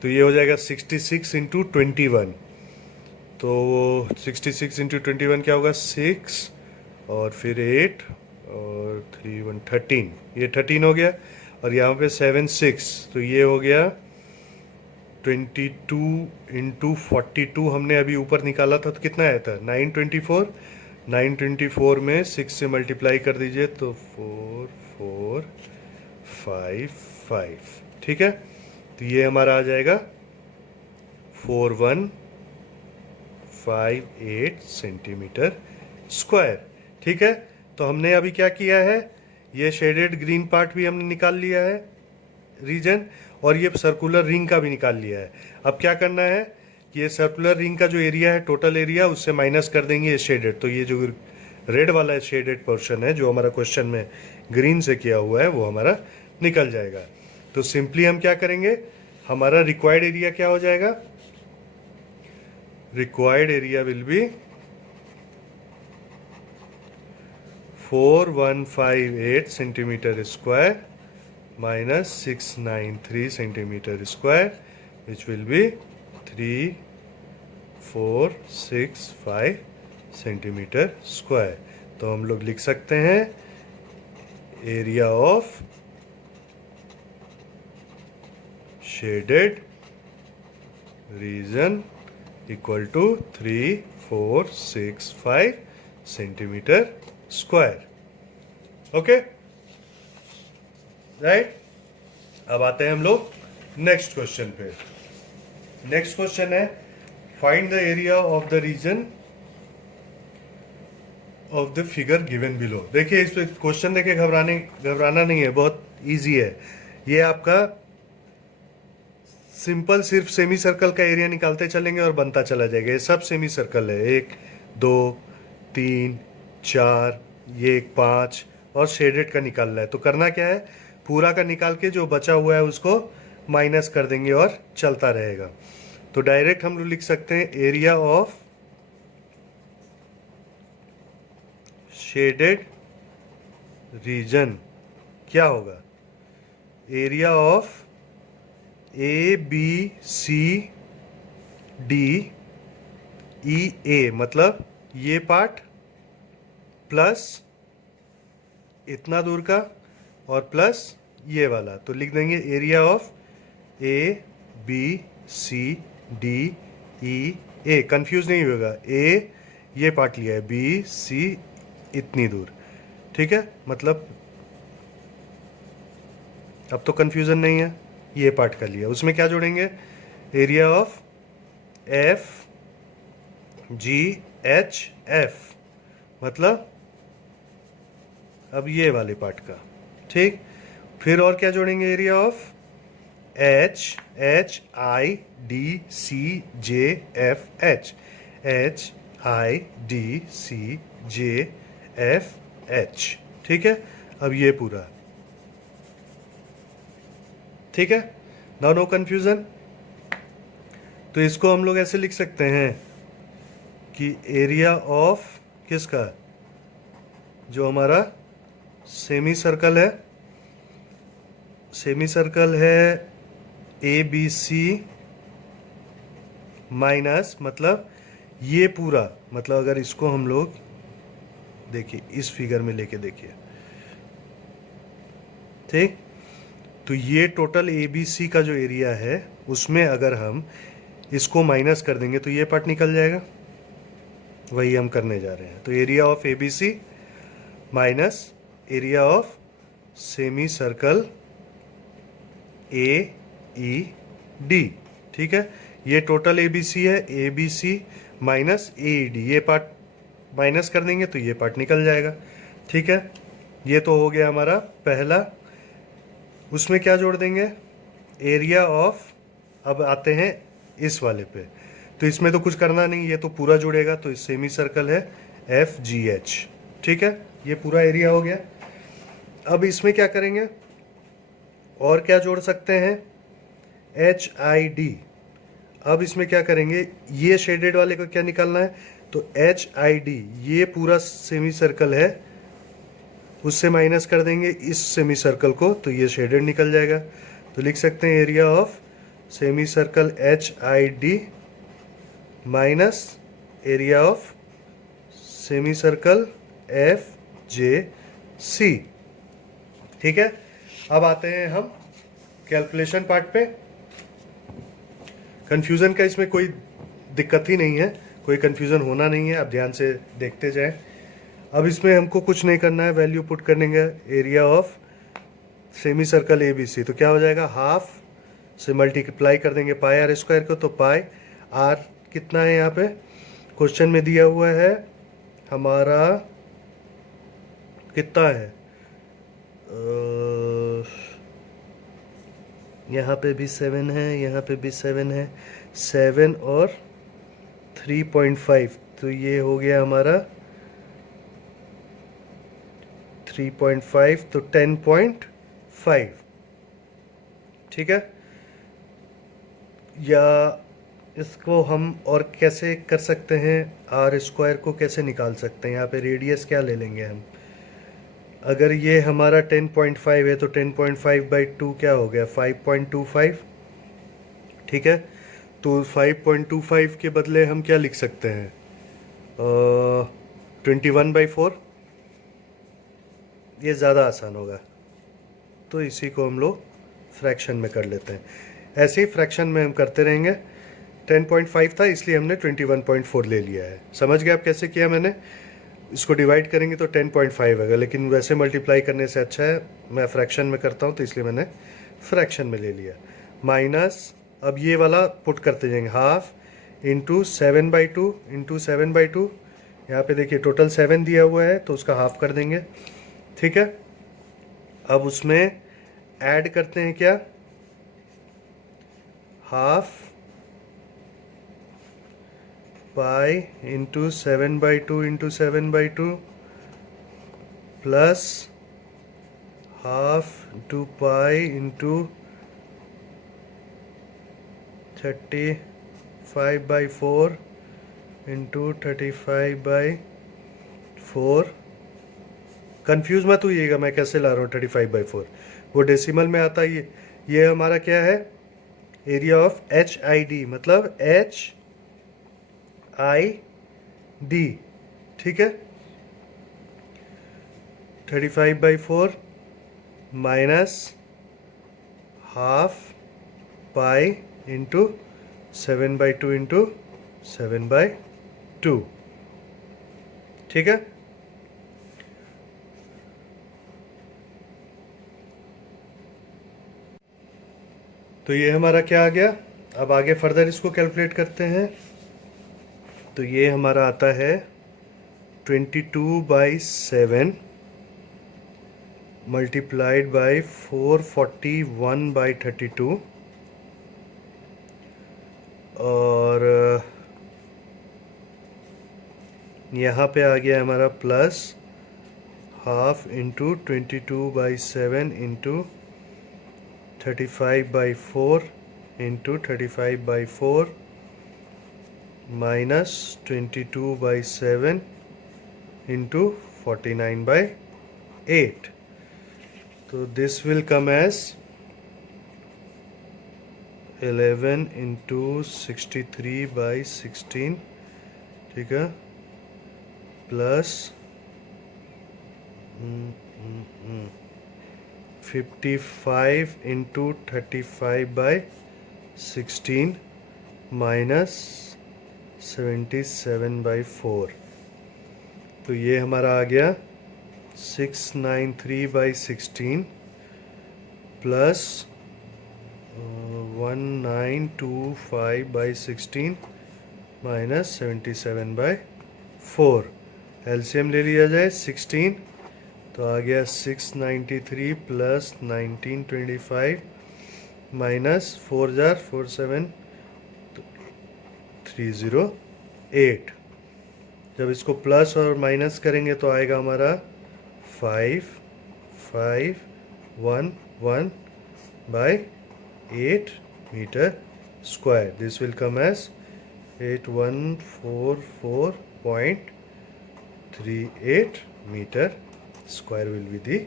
तो ये हो जाएगा 66 इंटू 21। तो 66 इंटू 21 क्या होगा, 6 और फिर 8 और 3 1 13, ये 13 हो गया। और यहाँ पे 7 6, तो ये हो गया 22 इंटू 42, हमने अभी ऊपर निकाला था तो कितना आया था, 924। 924 में 6 से मल्टीप्लाई कर दीजिए तो 4 4 5 5, ठीक है। तो ये हमारा आ जाएगा 4158 सेंटीमीटर स्क्वायर, ठीक है। तो हमने अभी क्या किया है, ये शेडेड ग्रीन पार्ट भी हमने निकाल लिया है रीजन, और ये सर्कुलर रिंग का भी निकाल लिया है। अब क्या करना है कि ये सर्कुलर रिंग का जो एरिया है, टोटल एरिया, उससे माइनस कर देंगे ये शेडेड। तो ये जो रेड वाला शेडेड पोर्शन है जो हमारा क्वेश्चन में ग्रीन से किया हुआ है, वो हमारा निकल जाएगा। तो सिंपली हम क्या करेंगे, हमारा रिक्वायर्ड एरिया क्या हो जाएगा, required area will be 4158 centimetre square minus 693 centimeter square, which will be 3465 centimetre square. तो हम लोग लिख सकते हैं area of shaded region equal to 3465 centimetre square, okay, right. अब आते हैं हम लोग नेक्स्ट क्वेश्चन पे। नेक्स्ट क्वेश्चन है find the area of the region of the figure given below. देखिए इस क्वेश्चन देखे घबराना नहीं है, बहुत इजी है। ये आपका सिंपल सिर्फ सेमी सर्कल का एरिया निकालते चलेंगे और बनता चला जाएगा। ये सब सेमी सर्कल है, 1 2 3 4, ये 5 और शेडेड का निकालना है। तो करना क्या है, पूरा का निकाल के जो बचा हुआ है उसको माइनस कर देंगे और चलता रहेगा। तो डायरेक्ट हम लोग लिख सकते हैं एरिया ऑफ शेडेड रीजन क्या होगा, एरिया ऑफ ABCDEA, मतलब ये पार्ट प्लस इतना दूर का और प्लस ये वाला। तो लिख देंगे एरिया ऑफ ABCDEA, कंफ्यूज नहीं होगा, ए ये पार्ट लिया है, BC इतनी दूर, ठीक है। मतलब अब तो कंफ्यूजन नहीं है, ये पार्ट का लिया, उसमें क्या जोड़ेंगे, area of F G H F, मतलब अब ये वाले पार्ट का, ठीक। फिर और क्या जोड़ेंगे, area of H H I D C J F H, H I D C J F H, ठीक है। अब ये पूरा, ठीक है, नाउ नो कंफ्यूजन। तो इसको हम लोग ऐसे लिख सकते हैं कि एरिया ऑफ किसका, जो हमारा सेमी सर्कल है, सेमी सर्कल है ए बी सी माइनस, मतलब ये पूरा, मतलब अगर इसको हम लोग देखिए इस फिगर में लेके देखिए, ठीक। तो ये टोटल ए बी सी का जो एरिया है उसमें अगर हम इसको माइनस कर देंगे तो ये पार्ट निकल जाएगा, वही हम करने जा रहे हैं। तो area of A B C minus area of semi circle A E D, ठीक है। ये टोटल ए बी सी है, A B C minus A E D, ये पार्ट माइनस कर देंगे तो ये पार्ट निकल जाएगा, ठीक है। ये तो हो गया हमारा पहला। उसमें क्या जोड़ देंगे, एरिया ऑफ, अब आते हैं इस वाले पे, तो इसमें तो कुछ करना नहीं, ये तो पूरा जुड़ेगा, तो इस सेमी सर्कल है एफ जी एच, ठीक है। ये पूरा एरिया हो गया। अब इसमें क्या करेंगे, और क्या जोड़ सकते हैं, एच आई डी। अब इसमें क्या करेंगे, ये शेडेड वाले को क्या निकालना है, तो एच आई डी, ये पूरा सेमी सर्कल है, उससे माइनस कर देंगे इस सेमी सर्कल को, तो ये शेडेड निकल जाएगा। तो लिख सकते हैं area of semi circle H I D minus area of semi circle F J C, ठीक है। अब आते हैं हम कैलकुलेशन पार्ट पे। कंफ्यूजन का इसमें कोई दिक्कत ही नहीं है, कोई कंफ्यूजन होना नहीं है, आप ध्यान से देखते जाएं। अब इसमें हमको कुछ नहीं करना है, वैल्यू पुट करेंगे area of semi circle A B C, तो क्या हो जाएगा, हाफ से मल्टीप्लाई कर देंगे पाई आर स्क्वायर को, तो पाई आर कितना है यहाँ पे क्वेश्चन में दिया हुआ है हमारा, कितना है, यहाँ पे भी 7 है, यहाँ पे भी 7 है, 7 और 3.5, तो ये हो गया हमारा 3.5, तो 10.5, ठीक है। या इसको हम और कैसे कर सकते हैं, आर स्क्वायर को कैसे निकाल सकते हैं, यहाँ पे रेडियस क्या ले लेंगे हम, अगर ये हमारा 10.5 है तो 10.5/2 क्या हो गया, 5.25, ठीक है। तो 5.25 के बदले हम क्या लिख सकते हैं, 21/4, ये ज़्यादा आसान होगा, तो इसी को हम लोग फ्रैक्शन में कर लेते हैं। ऐसे ही फ्रैक्शन में हम करते रहेंगे। 10.5 था इसलिए हमने 21.4 ले लिया है, समझ गए आप कैसे किया मैंने। इसको डिवाइड करेंगे तो 10.5 आएगा, लेकिन वैसे मल्टीप्लाई करने से अच्छा है मैं फ्रैक्शन में करता हूँ, तो इसलिए मैंने फ्रैक्शन में ले लिया। माइनस, अब ये वाला पुट करते जाएंगे, हाफ इंटू 7/2 इंटू 7/2, यहाँ पे देखिए टोटल 7 दिया हुआ है तो उसका हाफ कर देंगे, ठीक है। अब उसमें ऐड करते हैं क्या, half pi into 7/2 into 7/2 plus half into pi into 35/4 into 35/4। Confuse मत होइएगा मैं कैसे ला रहा हूँ 35/4, वो डेसिमल में आता है। ये हमारा क्या है, area of H I D, मतलब एच आई डी, ठीक है। 35/4 minus half pi into 7/2 into 7/2, ठीक है। तो ये हमारा क्या आ गया, अब आगे फर्दर इसको कैलकुलेट करते हैं। तो ये हमारा आता है 22/7 मल्टीप्लाइड बाई 441/32 और यहाँ पे आ गया हमारा plus half into 22/7 into 35/4 into 35/4 minus 22/7 into 49/8। तो this will come as 11 into 63/16, ठीक है, प्लस 55 इंटू 35/16 माइनस 77/4। तो ये हमारा आ गया 693/16 प्लस 1925/16 माइनस 77/4। एलसीएम ले लिया जाए 16, तो आ गया 693 प्लस 1925 माइनस 4 जार 47 308। जब इसको प्लस और माइनस करेंगे तो आएगा हमारा 5511/8 metre square. This will come as 8144.38 metre square will be the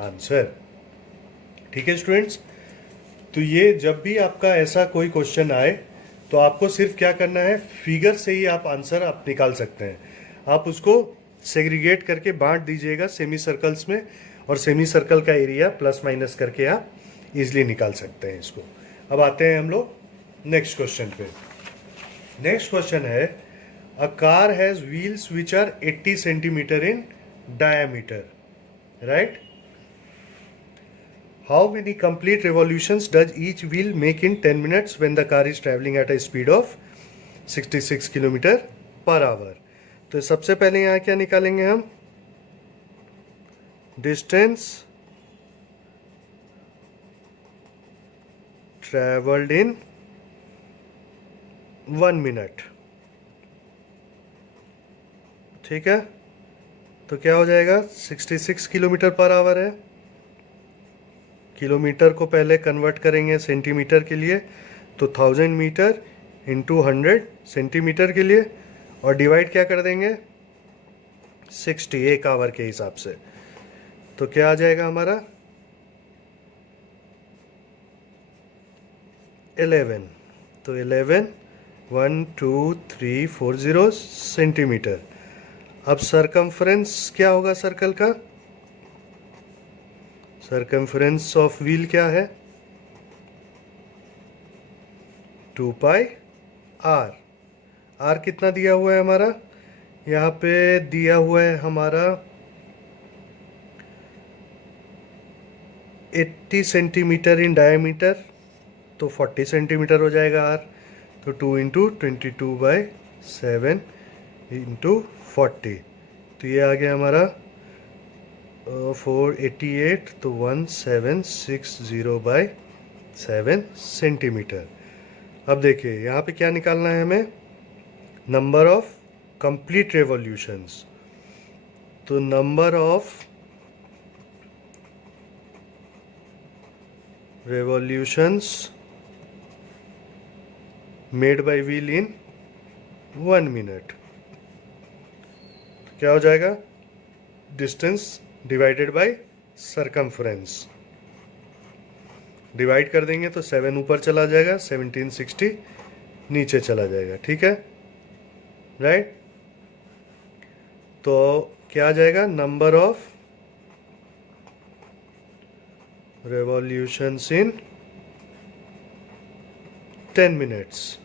answer. ठीक है स्टूडेंट्स, तो ये जब भी आपका ऐसा कोई क्वेश्चन आए तो आपको सिर्फ क्या करना है, फिगर से ही आप आंसर आप निकाल सकते हैं। आप उसको सेग्रीगेट करके बांट दीजिएगा सेमी सर्कल्स में, और सेमी सर्कल का एरिया प्लस माइनस करके आप इजीली निकाल सकते हैं इसको। अब आते हैं हम लोग नेक्स्ट क्वेश्चन पे। नेक्स्ट क्वेश्चन है, a car has wheels which are 80 centimetre in diameter, right? How many complete revolutions does each wheel make in 10 minutes when the car is traveling at a speed of 66 km/h? तो सबसे पहले यहाँ क्या निकालेंगे हम, distance travelled in 1 minute, ठीक है। तो क्या हो जाएगा, 66 km/h है। किलोमीटर को पहले कन्वर्ट करेंगे सेंटीमीटर के लिए, तो 1000 मीटर इंटू 100 सेंटीमीटर के लिए, और डिवाइड क्या कर देंगे 60 एक आवर के हिसाब से। तो क्या आ जाएगा हमारा 11। तो 11 12340 सेंटीमीटर। अब सरकमफ्रेंस क्या होगा सर्कल का, सरकमफ्रेंस ऑफ व्हील क्या है 2πr। आर कितना दिया हुआ है हमारा, यहाँ पे दिया हुआ है हमारा 80 सेंटीमीटर इन डायमीटर, तो 40 सेंटीमीटर हो जाएगा आर। तो 2 इंटू 22/7 इंटू 40, तो ये आ गया हमारा 488, तो 1760/7 सेंटीमीटर। अब देखिए यहाँ पे क्या निकालना है हमें, नंबर ऑफ कंप्लीट रेवोल्यूशंस। तो number of revolutions made by wheel in 1 minute, क्या हो जाएगा, distance divided by circumference. Divide कर देंगे तो 7 ऊपर चला जाएगा, 1760 नीचे चला जाएगा, ठीक है, राइट। तो क्या आ जाएगा, number of revolutions in 10 minutes.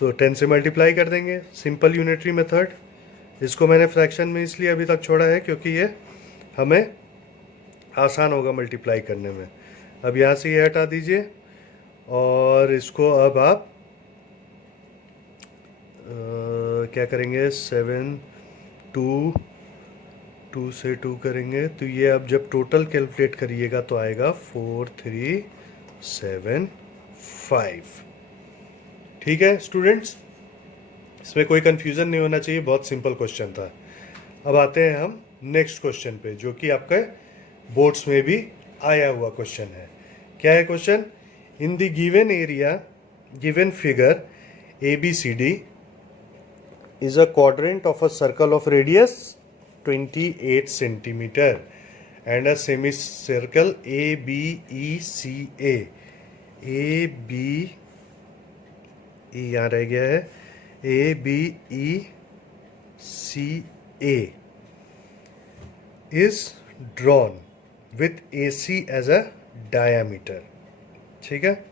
तो 10 से मल्टीप्लाई कर देंगे, सिंपल यूनिटरी मेथड। इसको मैंने फ्रैक्शन में इसलिए अभी तक छोड़ा है क्योंकि ये हमें आसान होगा मल्टीप्लाई करने में। अब यहाँ से ये हटा दीजिए और इसको अब आप क्या करेंगे, 7 2 2 से 2 करेंगे तो ये अब जब टोटल कैलकुलेट करिएगा तो आएगा 4375। ठीक है स्टूडेंट्स, इसमें कोई कंफ्यूजन नहीं होना चाहिए, बहुत सिंपल क्वेश्चन था। अब आते हैं हम नेक्स्ट क्वेश्चन पे, जो कि आपके बोर्ड्स में भी आया हुआ क्वेश्चन है। क्या है question? In the given area, given figure ABCD is a quadrant of a circle of radius 28 centimeter and a semicircle ABECA. ABE यहाँ रह गया है, ABECA is drawn with AC as a diameter. ठीक है,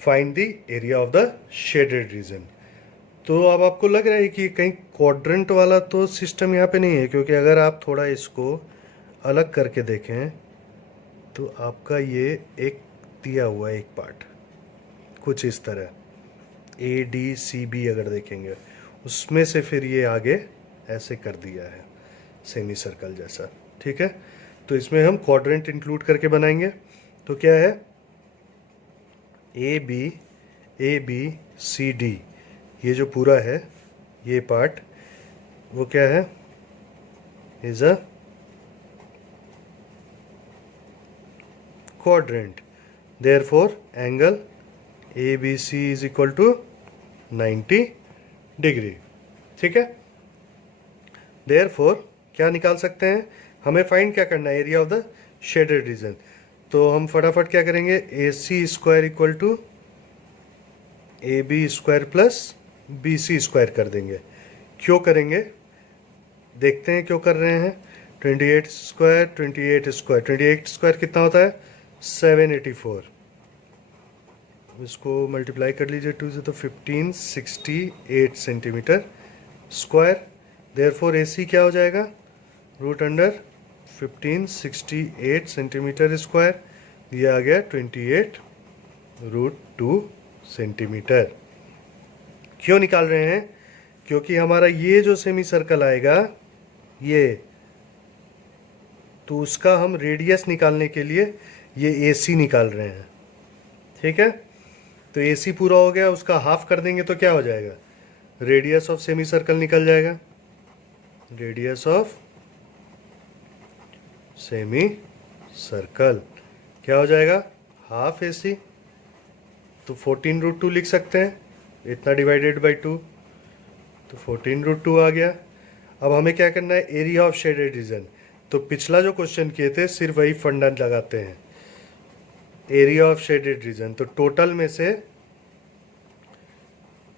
find the area of the shaded region. तो अब आपको लग रहा है कि कहीं क्वाड्रेंट वाला तो सिस्टम यहाँ पे नहीं है, क्योंकि अगर आप थोड़ा इसको अलग करके देखें तो आपका ये एक दिया हुआ है एक पार्ट कुछ इस तरह, ADCB अगर देखेंगे उसमें से फिर ये आगे ऐसे कर दिया है सेमी सर्कल जैसा। ठीक है, तो इसमें हम क्वाड्रेंट इंक्लूड करके बनाएंगे। तो क्या है, ABCD, ये जो पूरा है ये पार्ट, वो क्या है, is a quadrant. Therefore angle ABC is equal to 90 degree. ठीक है, देयरफॉर क्या निकाल सकते हैं, हमें फाइंड क्या करना है, area of the shaded region. तो हम फटाफट क्या करेंगे, AC square equal to AB square plus BC square कर देंगे। क्यों करेंगे, देखते हैं क्यों कर रहे हैं। 28 स्क्वायर 28 स्क्वायर, 28 स्क्वायर कितना होता है, 784। इसको मल्टीप्लाई कर लीजिए 2 से, तो 1568 सेंटीमीटर स्क्वायर। देयरफॉर AC क्या हो जाएगा, रूट अंडर 1568 सेंटीमीटर स्क्वायर, ये आ गया 28√2 सेंटीमीटर। क्यों निकाल रहे हैं, क्योंकि हमारा ये जो सेमी सर्कल आएगा ये, तो उसका हम रेडियस निकालने के लिए ये AC निकाल रहे हैं। ठीक है, तो AC पूरा हो गया, उसका हाफ कर देंगे तो क्या हो जाएगा, रेडियस ऑफ सेमी सर्कल निकल जाएगा। रेडियस ऑफ सेमी सर्कल क्या हो जाएगा, हाफ AC। तो 14√2 लिख सकते हैं, इतना डिवाइडेड बाई 2, तो 14√2 आ गया। अब हमें क्या करना है, एरिया ऑफ शेडेड रीजन। तो पिछला जो क्वेश्चन किए थे सिर्फ वही फंडा लगाते हैं, एरिया ऑफ शेडेड रीजन। तो टोटल में से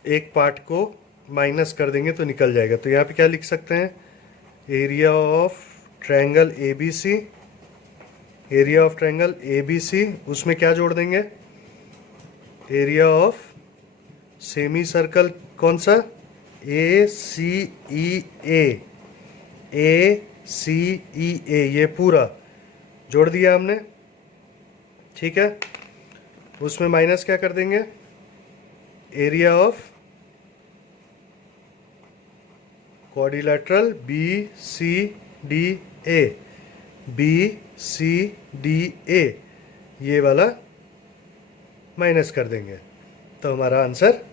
एक पार्ट को माइनस कर देंगे तो निकल जाएगा। तो यहाँ पे क्या लिख सकते हैं, area of triangle ABC, area of triangle ABC, उसमें क्या जोड़ देंगे, एरिया ऑफ सेमी सर्कल कौन सा, ACEA, ये पूरा जोड़ दिया हमने। ठीक है, उसमें माइनस क्या कर देंगे, एरिया ऑफ क्वाड्रिलेटरल BCDA, ये वाला माइनस कर देंगे तो हमारा आंसर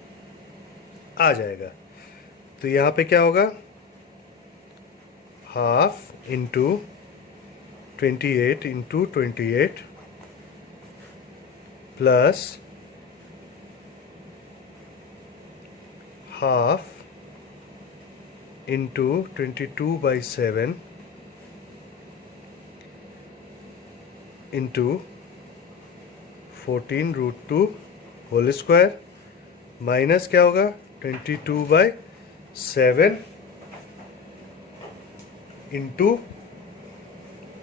आ जाएगा। तो यहाँ पे क्या होगा, half into 28 into 28 plus half into 22/7 into 14√2 whole square, minus क्या होगा, 22/7 into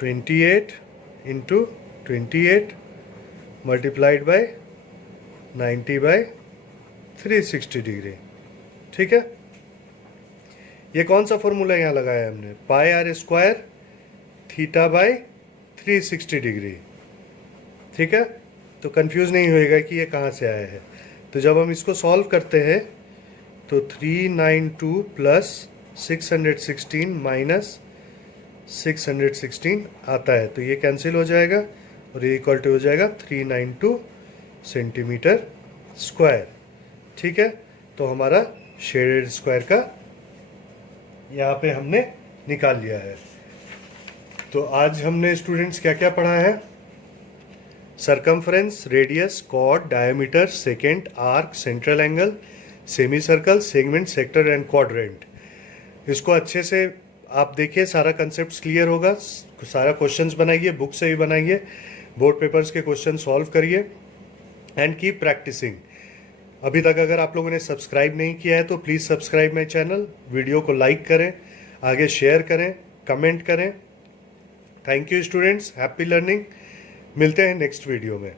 28 into 28 multiplied by 90/360 degree. ठीक है, ये कौन सा फॉर्मूला यहाँ लगाया है हमने, πr² θ/360 डिग्री। ठीक है, तो कंफ्यूज नहीं होएगा कि ये कहाँ से आया है। तो जब हम इसको सॉल्व करते हैं तो 392 प्लस 616 माइनस 616 आता है, तो ये कैंसिल हो जाएगा और ये इक्वल टू हो जाएगा 392 सेंटीमीटर स्क्वायर। ठीक है, तो हमारा शेडेड स्क्वायर का यहाँ पे हमने निकाल लिया है। तो आज हमने स्टूडेंट्स क्या क्या पढ़ा है? Circumference, radius, chord, diameter, secant, arc, central angle, semi circle, segment, sector and quadrant. इसको अच्छे से आप देखिए, सारा कंसेप्ट क्लियर होगा। सारा क्वेश्चंस बनाइए, बुक से भी बनाइए, बोर्ड पेपर्स के क्वेश्चन सॉल्व करिए एंड कीप प्रैक्टिसिंग। अभी तक अगर आप लोगों ने सब्सक्राइब नहीं किया है तो please subscribe my channel, video को लाइक करें, आगे शेयर करें, कमेंट करें। Thank you students, happy learning. मिलते हैं नेक्स्ट वीडियो में।